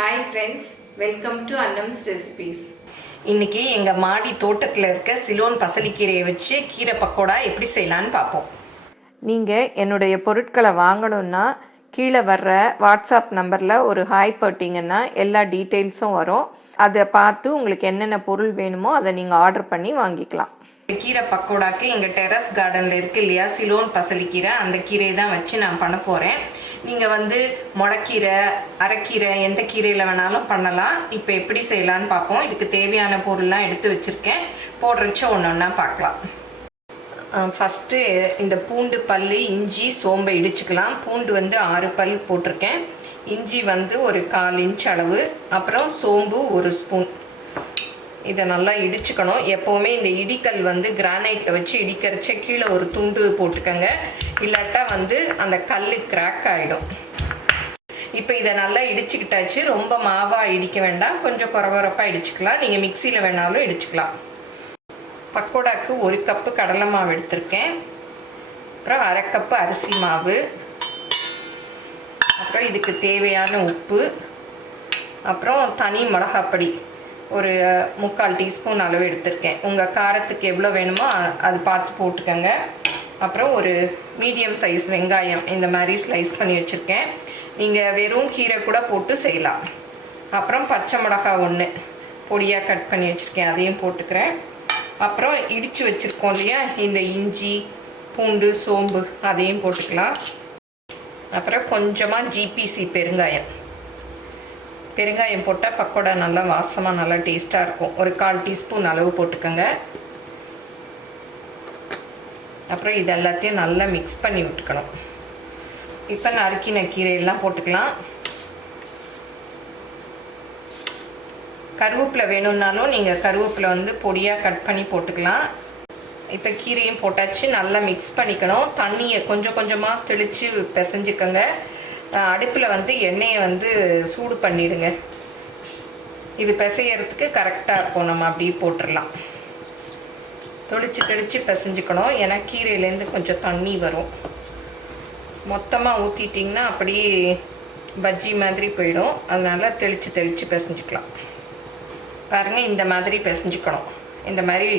Hi friends, welcome to Annams recipes. இன்னைக்கு எங்கள் மாடி தோட்டத்தில் இருக்க சிலோன் பசலிக்கீரையை வச்சு கீரை பக்கோடா எப்படி செய்யலான்னு பார்ப்போம். நீங்கள் என்னுடைய பொருட்களை வாங்கணுன்னா கீழே வர்ற வாட்ஸ்அப் நம்பரில் ஒரு ஹாய் போட்டிங்கன்னா எல்லா டீட்டெயில்ஸும் வரும். அதை பார்த்து உங்களுக்கு என்னென்ன பொருள் வேணுமோ அதை நீங்கள் ஆர்டர் பண்ணி வாங்கிக்கலாம். கீரை பக்கோடாக்கு எங்கள் டெரஸ் கார்டனில் இருக்குது இல்லையா, சிலோன் பசலிக்கீரை, அந்த கீரையை தான் வச்சு நான் பண்ண போகிறேன். நீங்கள் முளைக்கீரை, அரைக்கீரை, எந்த கீரையில் வேணாலும் பண்ணலாம். இப்போ எப்படி செய்யலான்னு பார்ப்போம். இதுக்கு தேவையான பொருள்லாம் எடுத்து வச்சுருக்கேன். போடுறச்ச ஒன்று ஒன்றா பார்க்கலாம். ஃபஸ்ட்டு இந்த பூண்டு பல், இஞ்சி, சோம்பை இடிச்சுக்கலாம். பூண்டு 6 பல் போட்டிருக்கேன். இஞ்சி ஒரு 1/4 இன்ச் அளவு, அப்புறம் சோம்பு 1 ஸ்பூன். இதை நல்லா இடிச்சுக்கணும். எப்போவுமே இந்த இடிக்கல் கிரானைட்டில் வச்சு இடிக்கிறச்ச கீழே ஒரு துண்டு போட்டுக்கோங்க, இல்லாட்டா அந்த கல் கிராக் ஆகிடும். இப்போ இதை நல்லா இடிச்சுக்கிட்டாச்சு. ரொம்ப மாவாக இடிக்க வேண்டாம், கொஞ்சம் குறகுறப்பாக இடிச்சுக்கலாம். நீங்கள் மிக்சியில் வேணாலும் இடிச்சுக்கலாம். பக்கோடாக்கு 1 கப்பு கடலை மாவு எடுத்திருக்கேன், அப்புறம் 1/2 கப்பு அரிசி மாவு, அப்புறம் இதுக்கு தேவையான உப்பு, அப்புறம் தனி மிளகாப்பொடி ஒரு 3/4 டீஸ்பூன் அளவு எடுத்திருக்கேன். உங்கள் காரத்துக்கு எவ்வளோ வேணுமோ அது பார்த்து போட்டுக்கோங்க. அப்புறம் ஒரு மீடியம் சைஸ் வெங்காயம் இந்த மாதிரி ஸ்லைஸ் பண்ணி வச்சுருக்கேன். நீங்கள் வெறும் கீரை கூட போட்டு செய்யலாம். அப்புறம் பச்சை மிளகா 1 பொடியாக கட் பண்ணி வச்சுருக்கேன், அதையும் போட்டுக்கிறேன். அப்புறம் இடித்து வச்சுருக்கோம் இல்லையா, இந்த இஞ்சி, பூண்டு, சோம்பு, அதையும் போட்டுக்கலாம். அப்புறம் கொஞ்சமாக ஜிபிசி பெருங்காயம் போட்டால் பக்கோடா நல்லா வாசமாக நல்லா டேஸ்ட்டாக இருக்கும். ஒரு 1/4 டீஸ்பூன் அளவு போட்டுக்கோங்க. அப்புறம் இது எல்லாத்தையும் நல்லா மிக்ஸ் பண்ணி விட்டுக்கணும். இப்போ நறுக்கின கீரையெல்லாம் போட்டுக்கலாம். கருவேப்பிலை வேணும்னாலும் நீங்கள் கருவேப்பிலை பொடியாக கட் பண்ணி போட்டுக்கலாம். இப்போ கீரையும் போட்டாச்சு, நல்லா மிக்ஸ் பண்ணிக்கணும். தண்ணியை கொஞ்சம் கொஞ்சமாக தெளித்து பிசைஞ்சுக்கோங்க. அடுப்பில் எண்ணெயை சூடு பண்ணிடுங்க. இது பிசையறதுக்கு கரெக்டாக இருக்கும். நம்ம அப்படியே போட்டுடலாம். தெளித்து பிசைஞ்சுக்கணும், ஏன்னா கீரையிலேருந்து கொஞ்சம் தண்ணி வரும். மொத்தமாக ஊற்றிட்டிங்கன்னா அப்படியே பஜ்ஜி மாதிரி போயிடும். அதனால் தெளித்து பிசைஞ்சுக்கலாம். பாருங்கள், இந்த மாதிரி பிசைஞ்சுக்கணும். இந்த மாதிரி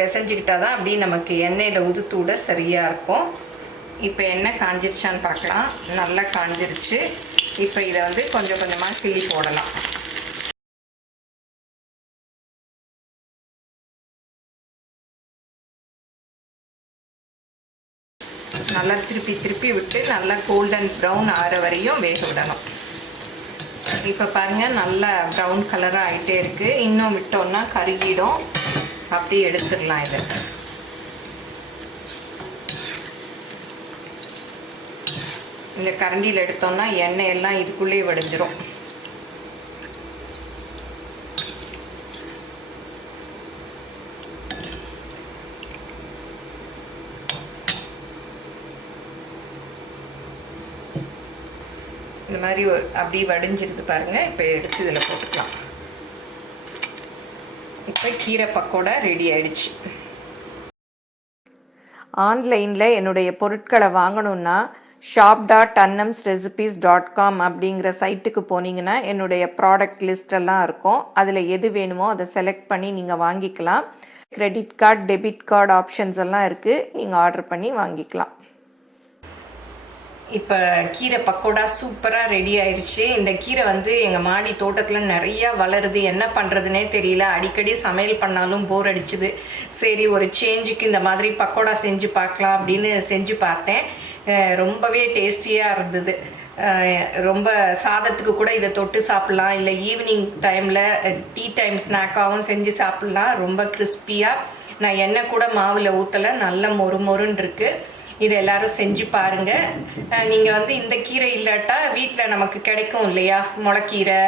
பிசைஞ்சுக்கிட்டால் தான் அப்படியே நமக்கு எண்ணெயில் உதுத்து விட சரியாக இருக்கும். இப்போ எண்ணெய் காஞ்சிருச்சான்னு பார்க்கலாம். நல்லா காஞ்சிருச்சு. இப்போ இதை கொஞ்சம் கொஞ்சமாக கிள்ளி போடலாம். நல்லா திருப்பி விட்டு நல்லா கோல்டன் ப்ரௌன் ஆற வரையும் வேக விடணும். இப்போ பாருங்கள், நல்லா ப்ரௌன் கலராக ஆகிட்டே இருக்குது. இன்னும் விட்டோன்னா கருகிடும். அப்படியே எடுத்துடலாம். இதை இந்த கரண்டியில் எடுத்தோம்னா எண்ணெய் எல்லாம் இதுக்குள்ளேயே வடிஞ்சிரும். இந்த மாதிரி அப்படியே வடிஞ்சிருது பாருங்கள். இப்போ எடுத்து இதில் போட்டுக்கலாம். இப்போ கீரை பக்கோடா ரெடி ஆயிடுச்சு. ஆன்லைனில் என்னுடைய பொருட்களை வாங்கணுன்னா shop.annamsrecipes.com அப்படிங்கிற சைட்டுக்கு போனீங்கன்னா என்னுடைய ப்ராடக்ட் லிஸ்ட் எல்லாம் இருக்கும். அதில் எது வேணுமோ அதை செலக்ட் பண்ணி நீங்கள் வாங்கிக்கலாம். Credit card, debit card options எல்லாம் இருக்குது. நீங்கள் ஆர்டர் பண்ணி வாங்கிக்கலாம். இப்போ கீரை பக்கோடா சூப்பராக ரெடி ஆயிடுச்சு. இந்த கீரை எங்கள் மாடி தோட்டத்தில் நிறையா வளருது. என்ன பண்ணுறதுனே தெரியல. அடிக்கடி சமையல் பண்ணாலும் போர் அடிச்சுது. சரி, ஒரு சேஞ்சுக்கு இந்த மாதிரி பக்கோடா செஞ்சு பார்க்கலாம் அப்படின்னு செஞ்சு பார்த்தேன். ரொம்பவே டேஸ்டியாக இருந்தது. ரொம்ப சாதத்துக்கு கூட இதை தொட்டு சாப்பிட்லாம், இல்லை ஈவினிங் டைமில் டீ டைம் ஸ்நாக்காகவும் செஞ்சு சாப்பிட்லாம். ரொம்ப கிறிஸ்பியாக, நான் எண்ணெய் கூட மாவில் ஊற்றலை, நல்ல மொறுன்னு இருக்குது. இது எல்லோரும் செஞ்சு பாருங்கள். நீங்கள் இந்த கீரை இல்லாட்டா வீட்டில் நமக்கு கிடைக்கும் இல்லையா, முளைக்கீரை,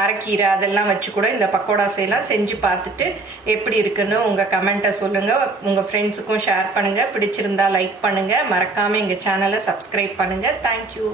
அரைக்கீரை, அதெல்லாம் வச்சு கூட இந்த பக்கோடா செய்யலாம். செஞ்சு பார்த்துட்டு எப்படி இருக்குன்னு உங்கள் கமெண்ட்டை சொல்லுங்கள். உங்கள் ஃப்ரெண்ட்ஸுக்கும் ஷேர் பண்ணுங்கள். பிடிச்சிருந்தா லைக் பண்ணுங்கள். மறக்காமல் எங்கள் சேனலை சப்ஸ்கிரைப் பண்ணுங்கள். தேங்க்யூ.